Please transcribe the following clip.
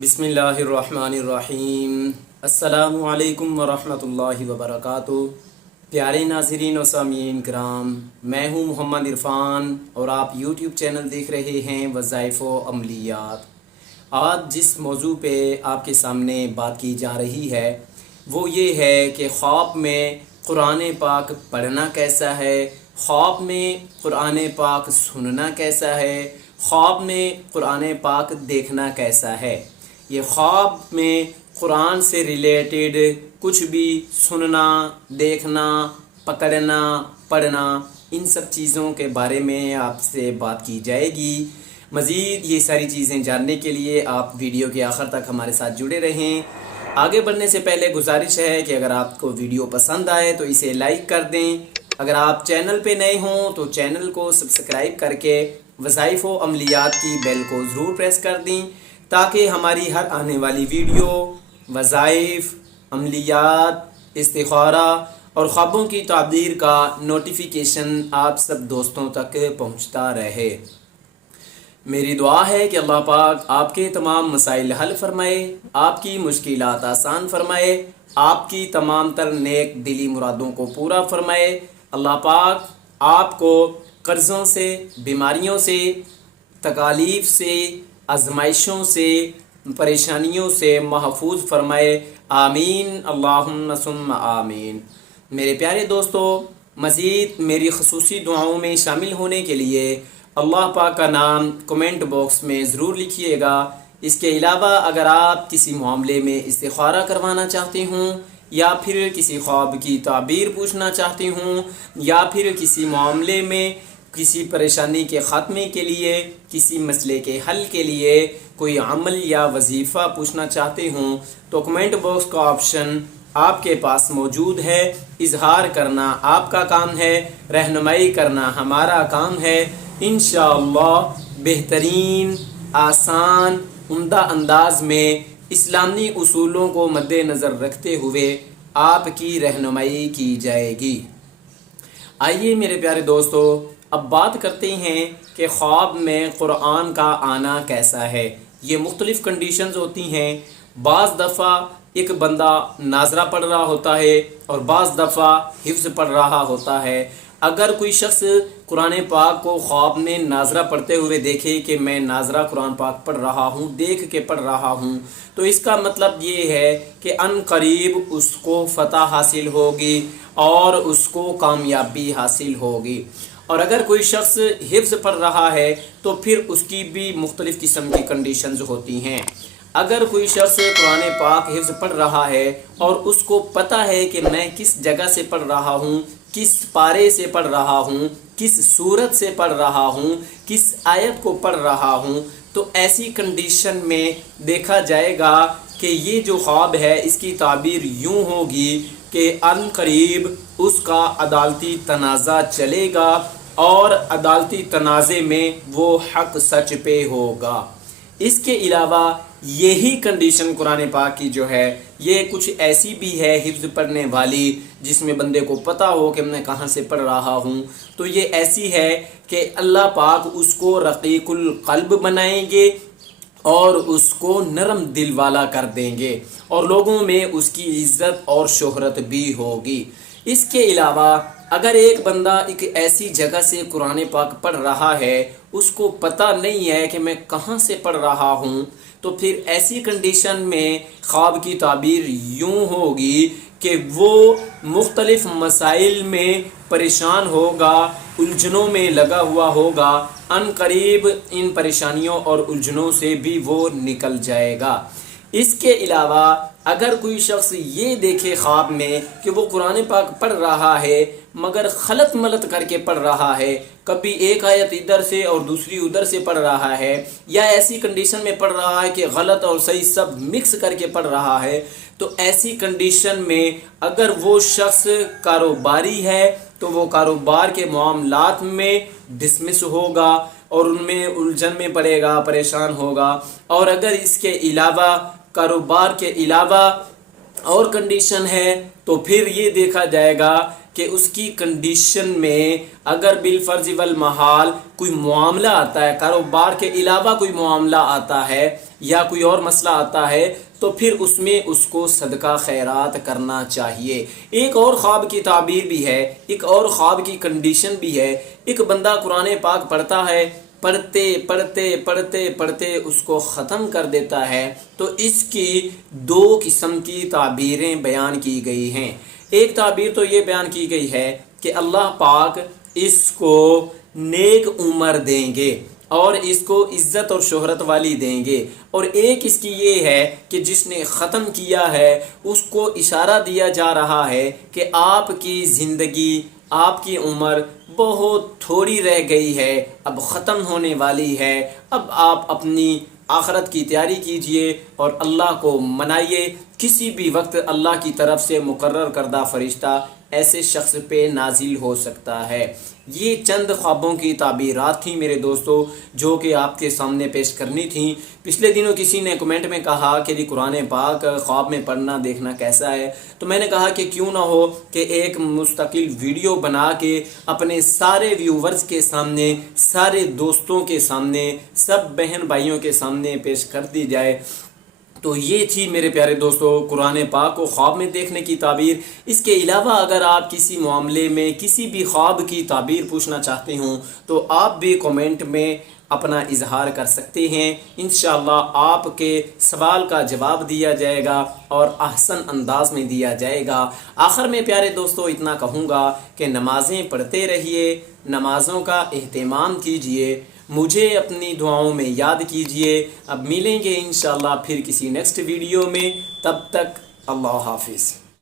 بسم اللہ الرحمن الرحیم۔ السلام علیکم ورحمۃ اللہ وبرکاتہ۔ پیارے ناظرین و سامعین کرام، میں ہوں محمد عرفان اور آپ یوٹیوب چینل دیکھ رہے ہیں وظائف و عملیات۔ آج جس موضوع پہ آپ کے سامنے بات کی جا رہی ہے وہ یہ ہے کہ خواب میں قرآن پاک پڑھنا کیسا ہے، خواب میں قرآن پاک سننا کیسا ہے، خواب میں قرآن پاک دیکھنا کیسا ہے۔ یہ خواب میں قرآن سے ریلیٹڈ کچھ بھی سننا، دیکھنا، پکڑنا، پڑھنا، ان سب چیزوں کے بارے میں آپ سے بات کی جائے گی۔ مزید یہ ساری چیزیں جاننے کے لیے آپ ویڈیو کے آخر تک ہمارے ساتھ جڑے رہیں۔ آگے بڑھنے سے پہلے گزارش ہے کہ اگر آپ کو ویڈیو پسند آئے تو اسے لائک کر دیں۔ اگر آپ چینل پہ نئے ہوں تو چینل کو سبسکرائب کر کے وظائف و عملیات کی بیل کو ضرور پریس کر دیں تاکہ ہماری ہر آنے والی ویڈیو وظائف، عملیات، استخارہ اور خوابوں کی تعبیر کا نوٹیفیکیشن آپ سب دوستوں تک پہنچتا رہے۔ میری دعا ہے کہ اللہ پاک آپ کے تمام مسائل حل فرمائے، آپ کی مشکلات آسان فرمائے، آپ کی تمام تر نیک دلی مرادوں کو پورا فرمائے۔ اللہ پاک آپ کو قرضوں سے، بیماریوں سے، تکالیف سے، آزمائشوں سے، پریشانیوں سے محفوظ فرمائے۔ آمین اللہم ثم آمین۔ میرے پیارے دوستو، مزید میری خصوصی دعاؤں میں شامل ہونے کے لیے اللہ پاک کا نام کمنٹ باکس میں ضرور لکھیے گا۔ اس کے علاوہ اگر آپ کسی معاملے میں استخارہ کروانا چاہتے ہوں، یا پھر کسی خواب کی تعبیر پوچھنا چاہتے ہوں، یا پھر کسی معاملے میں کسی پریشانی کے خاتمے کے لیے، کسی مسئلے کے حل کے لیے کوئی عمل یا وظیفہ پوچھنا چاہتے ہوں تو کمنٹ باکس کا آپشن آپ کے پاس موجود ہے۔ اظہار کرنا آپ کا کام ہے، رہنمائی کرنا ہمارا کام ہے۔ انشاءاللہ بہترین، آسان، عمدہ انداز میں اسلامی اصولوں کو مد نظر رکھتے ہوئے آپ کی رہنمائی کی جائے گی۔ آئیے میرے پیارے دوستو، اب بات کرتے ہیں کہ خواب میں قرآن کا آنا کیسا ہے۔ یہ مختلف کنڈیشنز ہوتی ہیں۔ بعض دفعہ ایک بندہ ناظرہ پڑھ رہا ہوتا ہے اور بعض دفعہ حفظ پڑھ رہا ہوتا ہے۔ اگر کوئی شخص قرآن پاک کو خواب میں ناظرہ پڑھتے ہوئے دیکھے کہ میں ناظرہ قرآن پاک پڑھ رہا ہوں، دیکھ کے پڑھ رہا ہوں، تو اس کا مطلب یہ ہے کہ ان قریب اس کو فتح حاصل ہوگی اور اس کو کامیابی حاصل ہوگی۔ اور اگر کوئی شخص حفظ پڑھ رہا ہے تو پھر اس کی بھی مختلف قسم کی کنڈیشنز ہوتی ہیں۔ اگر کوئی شخص قرآن پاک حفظ پڑھ رہا ہے اور اس کو پتہ ہے کہ میں کس جگہ سے پڑھ رہا ہوں، کس پارے سے پڑھ رہا ہوں، کس سورت سے پڑھ رہا ہوں، کس آیت کو پڑھ رہا ہوں، تو ایسی کنڈیشن میں دیکھا جائے گا کہ یہ جو خواب ہے اس کی تعبیر یوں ہوگی کہ ان قریب اس کا عدالتی تنازع چلے گا اور عدالتی تنازع میں وہ حق سچ پہ ہوگا۔ اس کے علاوہ یہی کنڈیشن قرآن پاک کی جو ہے یہ کچھ ایسی بھی ہے حفظ پڑھنے والی، جس میں بندے کو پتہ ہو کہ میں کہاں سے پڑھ رہا ہوں، تو یہ ایسی ہے کہ اللہ پاک اس کو رقیق القلب بنائیں گے اور اس کو نرم دل والا کر دیں گے اور لوگوں میں اس کی عزت اور شہرت بھی ہوگی۔ اس کے علاوہ اگر ایک بندہ ایک ایسی جگہ سے قرآن پاک پڑھ رہا ہے، اس کو پتہ نہیں ہے کہ میں کہاں سے پڑھ رہا ہوں، تو پھر ایسی کنڈیشن میں خواب کی تعبیر یوں ہوگی کہ وہ مختلف مسائل میں پریشان ہوگا، الجھنوں میں لگا ہوا ہوگا، ان قریب ان پریشانیوں اور الجھنوں سے بھی وہ نکل جائے گا۔ اس کے علاوہ اگر کوئی شخص یہ دیکھے خواب میں کہ وہ قرآن پاک پڑھ رہا ہے مگر خلط ملط کر کے پڑھ رہا ہے، کبھی ایک آیت ادھر سے اور دوسری ادھر سے پڑھ رہا ہے، یا ایسی کنڈیشن میں پڑھ رہا ہے کہ غلط اور صحیح سب مکس کر کے پڑھ رہا ہے، تو ایسی کنڈیشن میں اگر وہ شخص کاروباری ہے تو وہ کاروبار کے معاملات میں ڈسمس ہوگا اور ان میں الجھن میں پڑے گا، پریشان ہوگا۔ اور اگر اس کے علاوہ کاروبار کے علاوہ اور کنڈیشن ہے تو پھر یہ دیکھا جائے گا کہ اس کی کنڈیشن میں اگر بالفرض والمحال کوئی معاملہ آتا ہے، کاروبار کے علاوہ کوئی معاملہ آتا ہے یا کوئی اور مسئلہ آتا ہے، تو پھر اس میں اس کو صدقہ خیرات کرنا چاہیے۔ ایک اور خواب کی تعبیر بھی ہے، ایک اور خواب کی کنڈیشن بھی ہے۔ ایک بندہ قرآن پاک پڑھتا ہے، پڑھتے پڑھتے پڑھتے پڑھتے اس کو ختم کر دیتا ہے، تو اس کی دو قسم کی تعبیریں بیان کی گئی ہیں۔ ایک تعبیر تو یہ بیان کی گئی ہے کہ اللہ پاک اس کو نیک عمر دیں گے اور اس کو عزت اور شہرت والی دیں گے، اور ایک اس کی یہ ہے کہ جس نے ختم کیا ہے اس کو اشارہ دیا جا رہا ہے کہ آپ کی زندگی، آپ کی عمر بہت تھوڑی رہ گئی ہے، اب ختم ہونے والی ہے، اب آپ اپنی آخرت کی تیاری کیجئے اور اللہ کو منائیے۔ کسی بھی وقت اللہ کی طرف سے مقرر کردہ فرشتہ ایسے شخص پہ نازل ہو سکتا ہے۔ یہ چند خوابوں کی تعبیرات تھیں میرے دوستو، جو کہ آپ کے سامنے پیش کرنی تھیں۔ پچھلے دنوں کسی نے کمنٹ میں کہا کہ جی قرآن پاک خواب میں پڑھنا دیکھنا کیسا ہے، تو میں نے کہا کہ کیوں نہ ہو کہ ایک مستقل ویڈیو بنا کے اپنے سارے ویورز کے سامنے، سارے دوستوں کے سامنے، سب بہن بھائیوں کے سامنے پیش کر دی جائے۔ تو یہ تھی میرے پیارے دوستو قرآن پاک کو خواب میں دیکھنے کی تعبیر۔ اس کے علاوہ اگر آپ کسی معاملے میں کسی بھی خواب کی تعبیر پوچھنا چاہتے ہوں تو آپ بھی کومنٹ میں اپنا اظہار کر سکتے ہیں، انشاءاللہ آپ کے سوال کا جواب دیا جائے گا اور احسن انداز میں دیا جائے گا۔ آخر میں پیارے دوستو اتنا کہوں گا کہ نمازیں پڑھتے رہیے، نمازوں کا اہتمام کیجئے، مجھے اپنی دعاؤں میں یاد کیجئے۔ اب ملیں گے انشاءاللہ پھر کسی نیکسٹ ویڈیو میں، تب تک اللہ حافظ۔